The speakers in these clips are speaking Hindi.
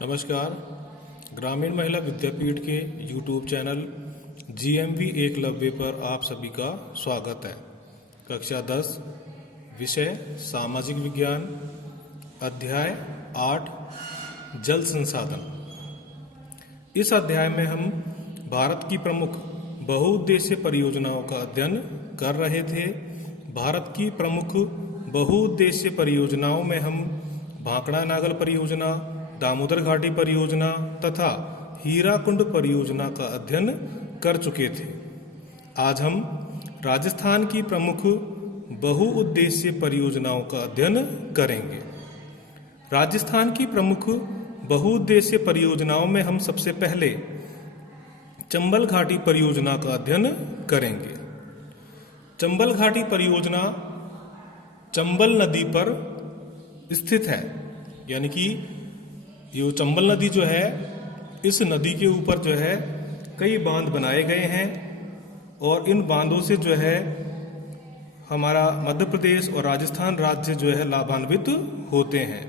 नमस्कार। ग्रामीण महिला विद्यापीठ के यूट्यूब चैनल GMV एकलव्य पर आप सभी का स्वागत है। कक्षा 10 विषय सामाजिक विज्ञान, अध्याय 8 जल संसाधन। इस अध्याय में हम भारत की प्रमुख बहुउद्देशीय परियोजनाओं का अध्ययन कर रहे थे। भारत की प्रमुख बहुउद्देशीय परियोजनाओं में हम भाखड़ा नागल परियोजना, दामोदर घाटी परियोजना तथा हीराकुंड परियोजना का अध्ययन कर चुके थे। आज हम राजस्थान की प्रमुख बहुउद्देशीय परियोजनाओं का अध्ययन करेंगे। राजस्थान की प्रमुख बहुउद्देशीय परियोजनाओं में हम सबसे पहले चंबल घाटी परियोजना का अध्ययन करेंगे। चंबल घाटी परियोजना चंबल नदी पर स्थित है, यानी कि ये चंबल नदी जो है, इस नदी के ऊपर जो है कई बांध बनाए गए हैं और इन बांधों से जो है हमारा मध्य प्रदेश और राजस्थान राज्य जो है लाभान्वित होते हैं।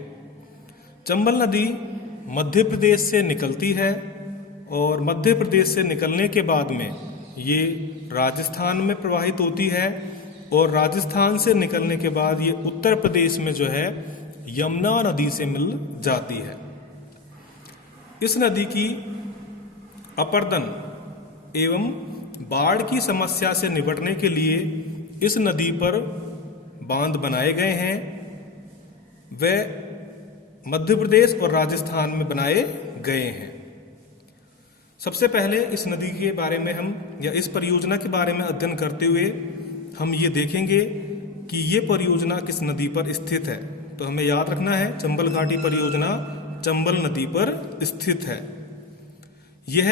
चंबल नदी मध्य प्रदेश से निकलती है और मध्य प्रदेश से निकलने के बाद में ये राजस्थान में प्रवाहित होती है और राजस्थान से निकलने के बाद ये उत्तर प्रदेश में जो है यमुना नदी से मिल जाती है। इस नदी की अपर्दन एवं बाढ़ की समस्या से निपटने के लिए इस नदी पर बांध बनाए गए हैं। वे मध्य प्रदेश और राजस्थान में बनाए गए हैं। सबसे पहले इस नदी के बारे में हम या इस परियोजना के बारे में अध्ययन करते हुए हम ये देखेंगे कि ये परियोजना किस नदी पर स्थित है। तो हमें याद रखना है, चंबल घाटी परियोजना चंबल नदी पर स्थित है। यह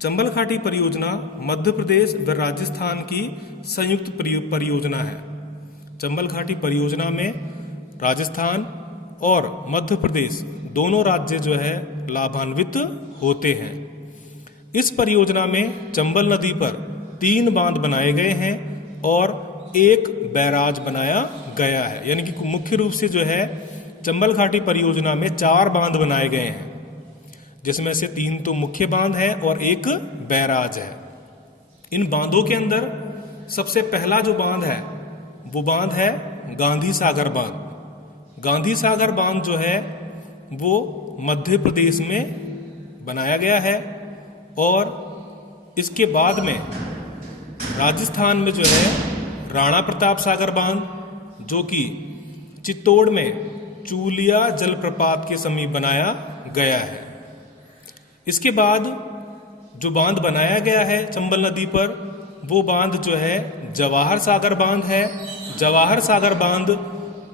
चंबल घाटी परियोजना मध्य प्रदेश व राजस्थान की संयुक्त परियोजना है। चंबल घाटी परियोजना में राजस्थान और मध्य प्रदेश दोनों राज्य जो है लाभान्वित होते हैं। इस परियोजना में चंबल नदी पर 3 बांध बनाए गए हैं और एक बैराज बनाया गया है, यानी कि मुख्य रूप से जो है चंबल घाटी परियोजना में 4 बांध बनाए गए हैं, जिसमें से 3 तो मुख्य बांध है और एक बैराज है। इन बांधों के अंदर सबसे पहला जो बांध है वो बांध है गांधी सागर बांध। गांधी सागर बांध जो है वो मध्य प्रदेश में बनाया गया है और इसके बाद में राजस्थान में जो है राणा प्रताप सागर बांध, जो कि चित्तौड़ में चूलिया जलप्रपात के समीप बनाया गया है। इसके बाद जो बांध बनाया गया है चंबल नदी पर, वो बांध जो है जवाहर सागर बांध है। जवाहर सागर बांध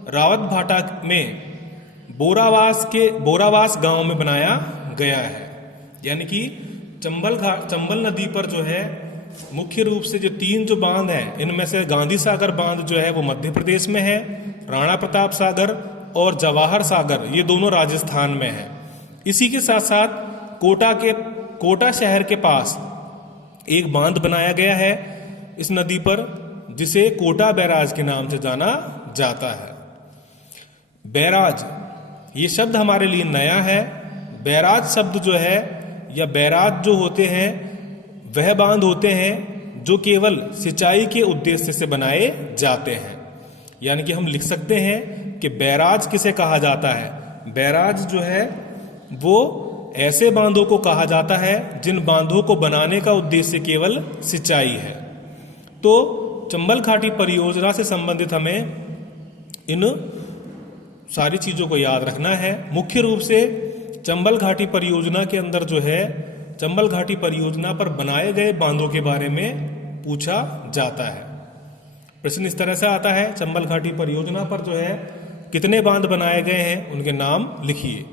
रावत भाटा में बोरावास गांव में बनाया गया है। यानी कि चंबल नदी पर जो है मुख्य रूप से जो 3 जो बांध हैं, इनमें से गांधी सागर बांध जो है वो मध्य प्रदेश में है, राणा प्रताप सागर और जवाहर सागर ये दोनों राजस्थान में है। इसी के साथ साथ कोटा शहर के पास एक बांध बनाया गया है इस नदी पर, जिसे कोटा बैराज के नाम से जाना जाता है। बैराज ये शब्द हमारे लिए नया है। बैराज शब्द जो है या बैराज जो होते हैं वह बांध होते हैं जो केवल सिंचाई के उद्देश्य से बनाए जाते हैं। यानी कि हम लिख सकते हैं कि बैराज किसे कहा जाता है। बैराज जो है वो ऐसे बांधों को कहा जाता है जिन बांधों को बनाने का उद्देश्य केवल सिंचाई है। तो चंबल घाटी परियोजना से संबंधित हमें इन सारी चीजों को याद रखना है। मुख्य रूप से चंबल घाटी परियोजना के अंदर जो है चंबल घाटी परियोजना पर बनाए गए बांधों के बारे में पूछा जाता है। प्रश्न इस तरह से आता है, चंबल घाटी परियोजना पर जो है कितने बांध बनाए गए हैं, उनके नाम लिखिए।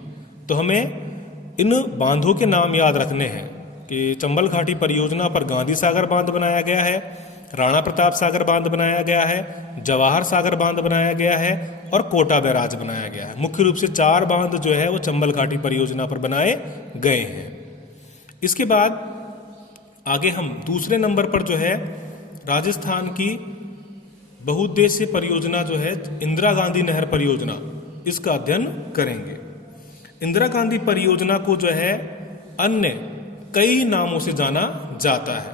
तो हमें इन बांधों के नाम याद रखने हैं कि चंबल घाटी परियोजना पर गांधी सागर बांध बनाया गया है, राणा प्रताप सागर बांध बनाया गया है, जवाहर सागर बांध बनाया गया है और कोटा बैराज बनाया गया है। मुख्य रूप से 4 बांध जो है वो चंबल घाटी परियोजना पर बनाए गए हैं। इसके बाद आगे हम दूसरे नंबर पर जो है राजस्थान की बहुउद्देशीय परियोजना जो है इंदिरा गांधी नहर परियोजना, इसका अध्ययन करेंगे। इंदिरा गांधी परियोजना को जो है अन्य कई नामों से जाना जाता है।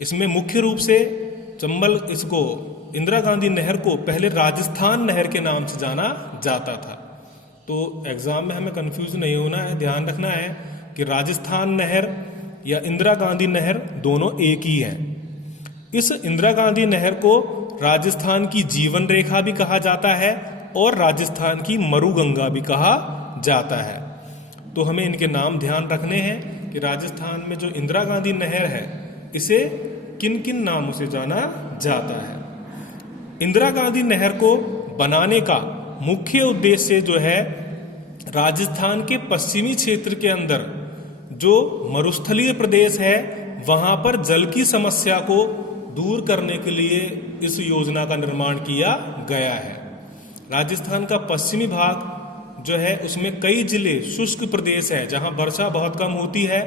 इसमें मुख्य रूप से इसको इंदिरा गांधी नहर को पहले राजस्थान नहर के नाम से जाना जाता था। तो एग्जाम में हमें कंफ्यूज नहीं होना है, ध्यान रखना है कि राजस्थान नहर या इंदिरा गांधी नहर दोनों एक ही हैं। इस इंदिरा गांधी नहर को राजस्थान की जीवन रेखा भी कहा जाता है और राजस्थान की मरुगंगा भी कहा जाता है। तो हमें इनके नाम ध्यान रखने हैं कि राजस्थान में जो इंदिरा गांधी नहर है इसे किन किन नामों से जाना जाता है। इंदिरा गांधी नहर को बनाने का मुख्य उद्देश्य जो है राजस्थान के पश्चिमी क्षेत्र के अंदर जो मरुस्थलीय प्रदेश है वहां पर जल की समस्या को दूर करने के लिए इस योजना का निर्माण किया गया है। राजस्थान का पश्चिमी भाग जो है उसमें कई जिले शुष्क प्रदेश है जहां वर्षा बहुत कम होती है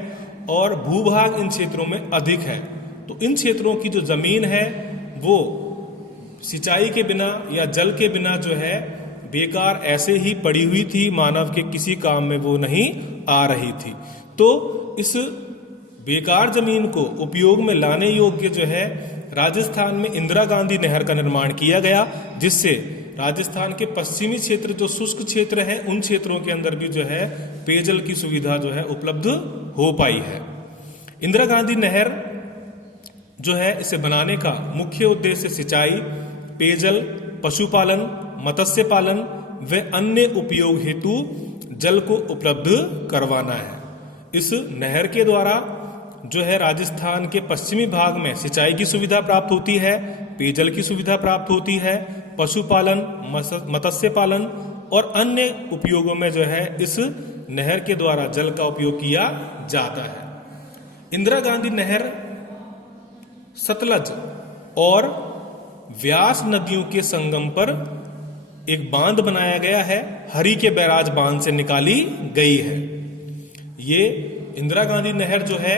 और भूभाग इन क्षेत्रों में अधिक है। तो इन क्षेत्रों की जो जमीन है वो सिंचाई के बिना या जल के बिना जो है बेकार ऐसे ही पड़ी हुई थी, मानव के किसी काम में वो नहीं आ रही थी। तो इस बेकार जमीन को उपयोग में लाने योग्य जो है राजस्थान में इंदिरा गांधी नहर का निर्माण किया गया, जिससे राजस्थान के पश्चिमी क्षेत्र जो शुष्क क्षेत्र है उन क्षेत्रों के अंदर भी जो है पेयजल की सुविधा जो है उपलब्ध हो पाई है। इंदिरा गांधी नहर जो है इसे बनाने का मुख्य उद्देश्य सिंचाई, पेयजल, पशुपालन, मत्स्य पालन व अन्य उपयोग हेतु जल को उपलब्ध करवाना है। इस नहर के द्वारा जो है राजस्थान के पश्चिमी भाग में सिंचाई की सुविधा प्राप्त होती है, पेयजल की सुविधा प्राप्त होती है, पशुपालन, मत्स्य पालन और अन्य उपयोगों में जो है इस नहर के द्वारा जल का उपयोग किया जाता है। इंदिरा गांधी नहर सतलज और व्यास नदियों के संगम पर एक बांध बनाया गया है, हरी के बैराज बांध से निकाली गई है। ये इंदिरा गांधी नहर जो है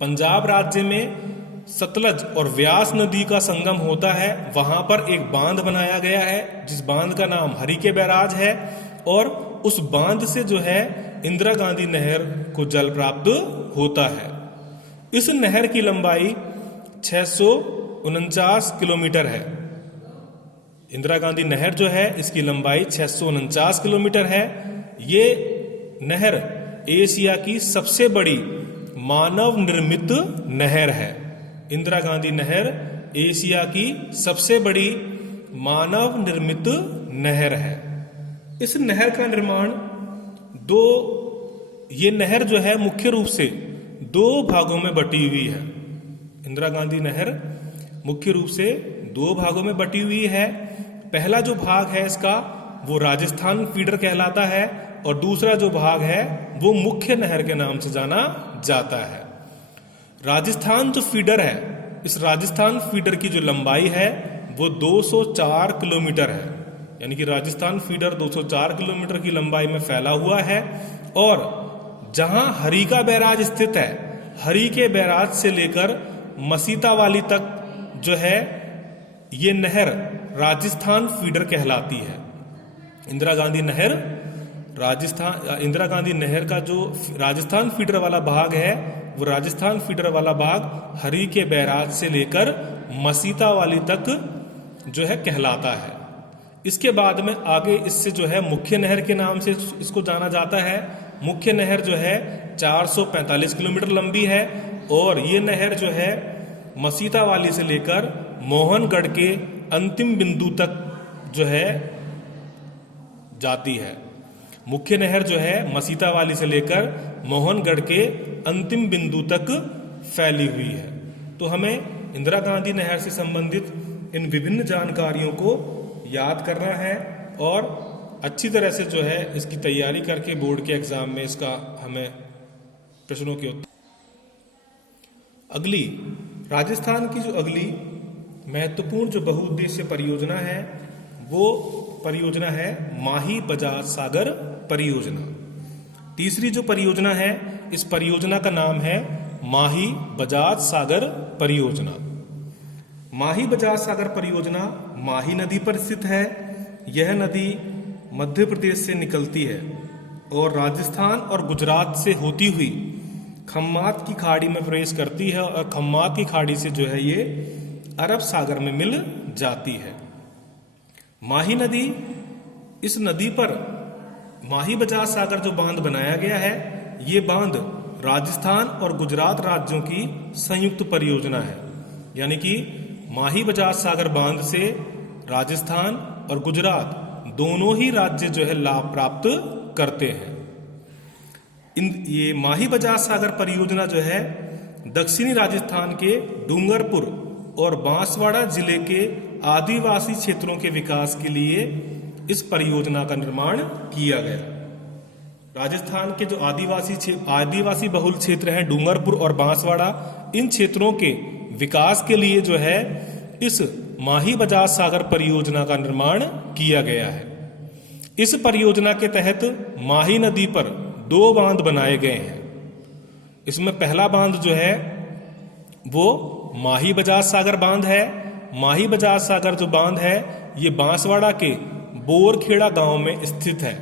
पंजाब राज्य में सतलज और व्यास नदी का संगम होता है, वहां पर एक बांध बनाया गया है जिस बांध का नाम हरी के बैराज है और उस बांध से जो है इंदिरा गांधी नहर को जल प्राप्त होता है। इस नहर की लंबाई 649 किलोमीटर है। इंदिरा गांधी नहर जो है इसकी लंबाई 649 किलोमीटर है। ये नहर एशिया की सबसे बड़ी मानव निर्मित नहर है। इंदिरा गांधी नहर एशिया की सबसे बड़ी मानव निर्मित नहर है। इस नहर का निर्माण ये नहर जो है मुख्य रूप से दो भागों में बटी हुई है। इंदिरा गांधी नहर मुख्य रूप से दो भागों में बटी हुई है। पहला जो भाग है इसका वो राजस्थान फीडर कहलाता है और दूसरा जो भाग है वो मुख्य नहर के नाम से जाना जाता है। राजस्थान जो फीडर है, इस राजस्थान फीडर की जो लंबाई है वो 204 किलोमीटर है, यानी कि राजस्थान फीडर 204 किलोमीटर की लंबाई में फैला हुआ है। और जहां हरी का बैराज स्थित है, हरी के बैराज से लेकर मसीतावाली तक जो है ये नहर राजस्थान फीडर कहलाती है। इंदिरा गांधी नहर का जो राजस्थान फीडर वाला भाग है वो राजस्थान फीडर वाला भाग हरी के बैराज से लेकर मसीतावाली तक जो है कहलाता है। इसके बाद में आगे इससे जो है मुख्य नहर के नाम से इसको जाना जाता है। मुख्य नहर जो है 445 किलोमीटर लंबी है और ये नहर जो है मसीतावाली से लेकर मोहनगढ़ के अंतिम बिंदु तक जो है जाती है। मुख्य नहर जो है मसीतावाली से लेकर मोहनगढ़ के अंतिम बिंदु तक फैली हुई है। तो हमें इंदिरा गांधी नहर से संबंधित इन विभिन्न जानकारियों को याद करना है और अच्छी तरह से जो है इसकी तैयारी करके बोर्ड के एग्जाम में इसका हमें प्रश्नों के उत्तर। अगली राजस्थान की जो अगली महत्वपूर्ण जो बहुउद्देश्य परियोजना है वो परियोजना है माही बजाज सागर परियोजना। तीसरी जो परियोजना है इस परियोजना का नाम है माही बजाज सागर परियोजना। माही बजाज सागर परियोजना माही नदी पर स्थित है। यह नदी मध्य प्रदेश से निकलती है और राजस्थान और गुजरात से होती हुई खम्मात की खाड़ी में प्रवेश करती है और खम्मात की खाड़ी से जो है ये अरब सागर में मिल जाती है। माही नदी, इस नदी पर माही बजाज सागर जो बांध बनाया गया है, ये बांध राजस्थान और गुजरात राज्यों की संयुक्त परियोजना है। यानी कि माही बजाज सागर बांध से राजस्थान और गुजरात दोनों ही राज्य जो है लाभ प्राप्त करते हैं। ये माही बजाज सागर परियोजना जो है दक्षिणी राजस्थान के डूंगरपुर और बांसवाड़ा जिले के आदिवासी क्षेत्रों के विकास के लिए इस परियोजना का निर्माण किया गया। राजस्थान के जो आदिवासी बहुल क्षेत्र हैं डूंगरपुर और बांसवाड़ा, इन क्षेत्रों के विकास के लिए जो है इस माही बजाज सागर परियोजना का निर्माण किया गया है। इस परियोजना के तहत माही नदी पर 2 बांध बनाए गए हैं। इसमें पहला बांध जो है वो माही बजाज सागर बांध है। माही बजाज सागर जो बांध है ये बांसवाड़ा के बोरखेड़ा गांव में स्थित है।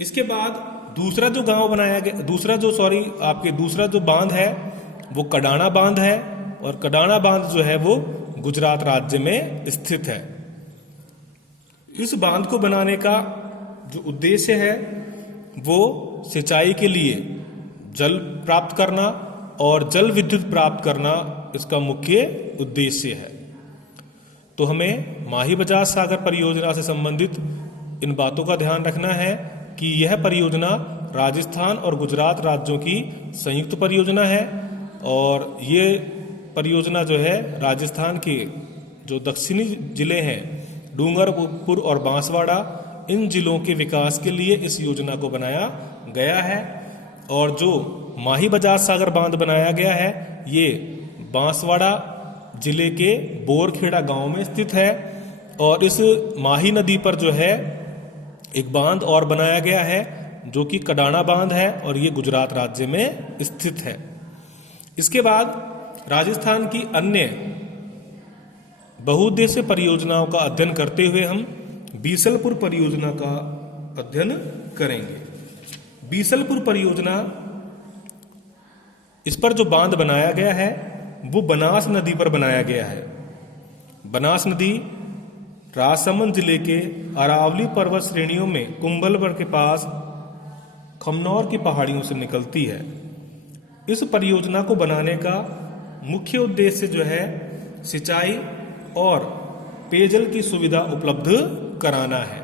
इसके बाद दूसरा जो बांध है वो कडाना बांध है और कडाना बांध जो है वो गुजरात राज्य में स्थित है। इस बांध को बनाने का जो उद्देश्य है वो सिंचाई के लिए जल प्राप्त करना और जल विद्युत प्राप्त करना इसका मुख्य उद्देश्य है। तो हमें माही बजाज सागर परियोजना से संबंधित इन बातों का ध्यान रखना है कि यह परियोजना राजस्थान और गुजरात राज्यों की संयुक्त परियोजना है और ये परियोजना जो है राजस्थान के जो दक्षिणी जिले हैं डूंगरपुर और बांसवाड़ा, इन जिलों के विकास के लिए इस योजना को बनाया गया है। और जो माही बजाज सागर बांध बनाया गया है ये बांसवाड़ा जिले के बोरखेड़ा गांव में स्थित है। और इस माही नदी पर जो है एक बांध और बनाया गया है जो कि कडाना बांध है और ये गुजरात राज्य में स्थित है। इसके बाद राजस्थान की अन्य बहुउद्देश्य परियोजनाओं का अध्ययन करते हुए हम बीसलपुर परियोजना का अध्ययन करेंगे। बीसलपुर परियोजना, इस पर जो बांध बनाया गया है वो बनास नदी पर बनाया गया है। बनास नदी राजसमंद जिले के अरावली पर्वत श्रेणियों में कुंभलगढ़ के पास खमनौर की पहाड़ियों से निकलती है। इस परियोजना को बनाने का मुख्य उद्देश्य जो है सिंचाई और पेयजल की सुविधा उपलब्ध कराना है।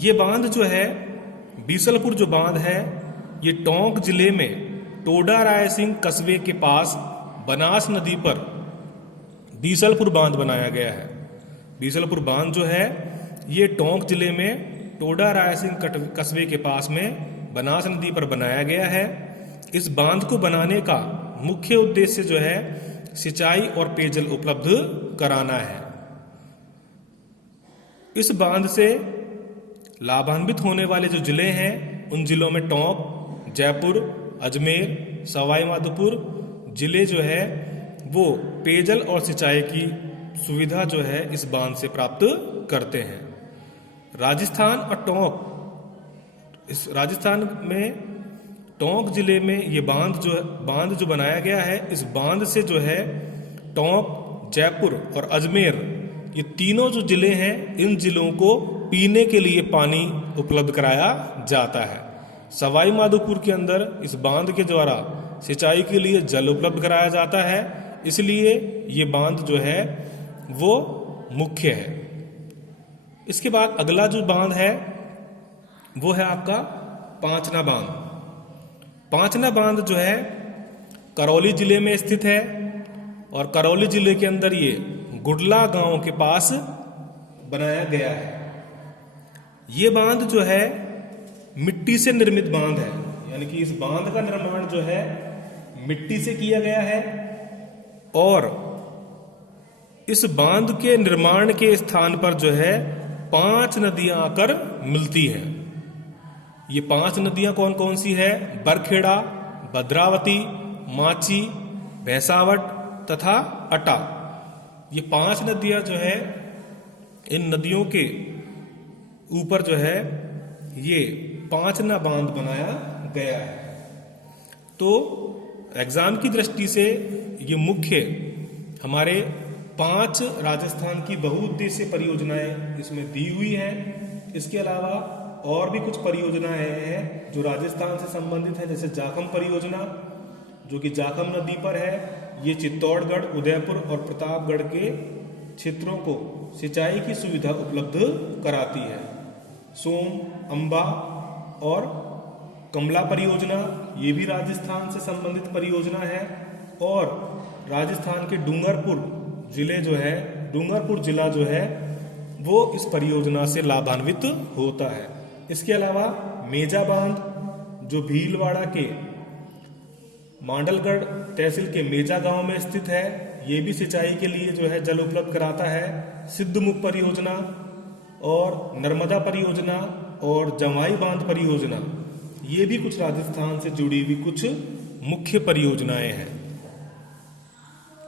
ये बांध जो है बीसलपुर जो बांध है ये टोंक जिले में टोडा रायसिंह कस्बे के पास बनास नदी पर बीसलपुर बांध बनाया गया है। बीसलपुर बांध जो है ये टोंक जिले में टोडा रायसिंह कस्बे के पास में बनास नदी पर बनाया गया है। इस बांध को बनाने का मुख्य उद्देश्य जो है सिंचाई और पेयजल उपलब्ध कराना है। इस बांध से लाभान्वित होने वाले जो जिले हैं उन जिलों में टोंक, जयपुर, अजमेर, सवाई माधोपुर जिले जो है वो पेयजल और सिंचाई की सुविधा जो है इस बांध से प्राप्त करते हैं। राजस्थान और टोंक, इस राजस्थान में टोंक जिले में ये बांध जो बनाया गया है, इस बांध से जो है टोंक, जयपुर और अजमेर ये तीनों जो जिले हैं इन जिलों को पीने के लिए पानी उपलब्ध कराया जाता है। सवाई माधोपुर के अंदर इस बांध के द्वारा सिंचाई के लिए जल उपलब्ध कराया जाता है, इसलिए ये बांध जो है वो मुख्य है। इसके बाद अगला जो बांध है वो है आपका पांचना बांध। पांचना बांध जो है करौली जिले में स्थित है और करौली जिले के अंदर ये गुडला गांव के पास बनाया गया है। ये बांध जो है मिट्टी से निर्मित बांध है, यानी कि इस बांध का निर्माण जो है मिट्टी से किया गया है और इस बांध के निर्माण के स्थान पर जो है 5 नदियां आकर मिलती हैं। ये 5 नदियां कौन कौन सी है? बरखेड़ा, भद्रावती, माची, भैंसावट तथा अटा। ये 5 नदियां जो है इन नदियों के ऊपर जो है ये पांचना बांध बनाया गया है। तो एग्जाम की दृष्टि से ये मुख्य हमारे 5 राजस्थान की बहुउद्देशीय परियोजनाएं इसमें दी हुई हैं। इसके अलावा और भी कुछ परियोजनाएं हैं जो राजस्थान से संबंधित है, जैसे जाखम परियोजना जो कि जाखम नदी पर है। ये चित्तौड़गढ़, उदयपुर और प्रतापगढ़ के क्षेत्रों को सिंचाई की सुविधा उपलब्ध कराती है। सोम, अंबा और कमला परियोजना ये भी राजस्थान से संबंधित परियोजना है। और राजस्थान के डूंगरपुर जिला जो है वो इस परियोजना से लाभान्वित होता है। इसके अलावा मेजा बांध जो भीलवाड़ा के मांडलगढ़ तहसील के मेजा गांव में स्थित है, ये भी सिंचाई के लिए जो है जल उपलब्ध कराता है। सिद्धमुख परियोजना और नर्मदा परियोजना और जवाई बांध परियोजना ये भी कुछ राजस्थान से जुड़ी हुई कुछ मुख्य परियोजनाएं हैं।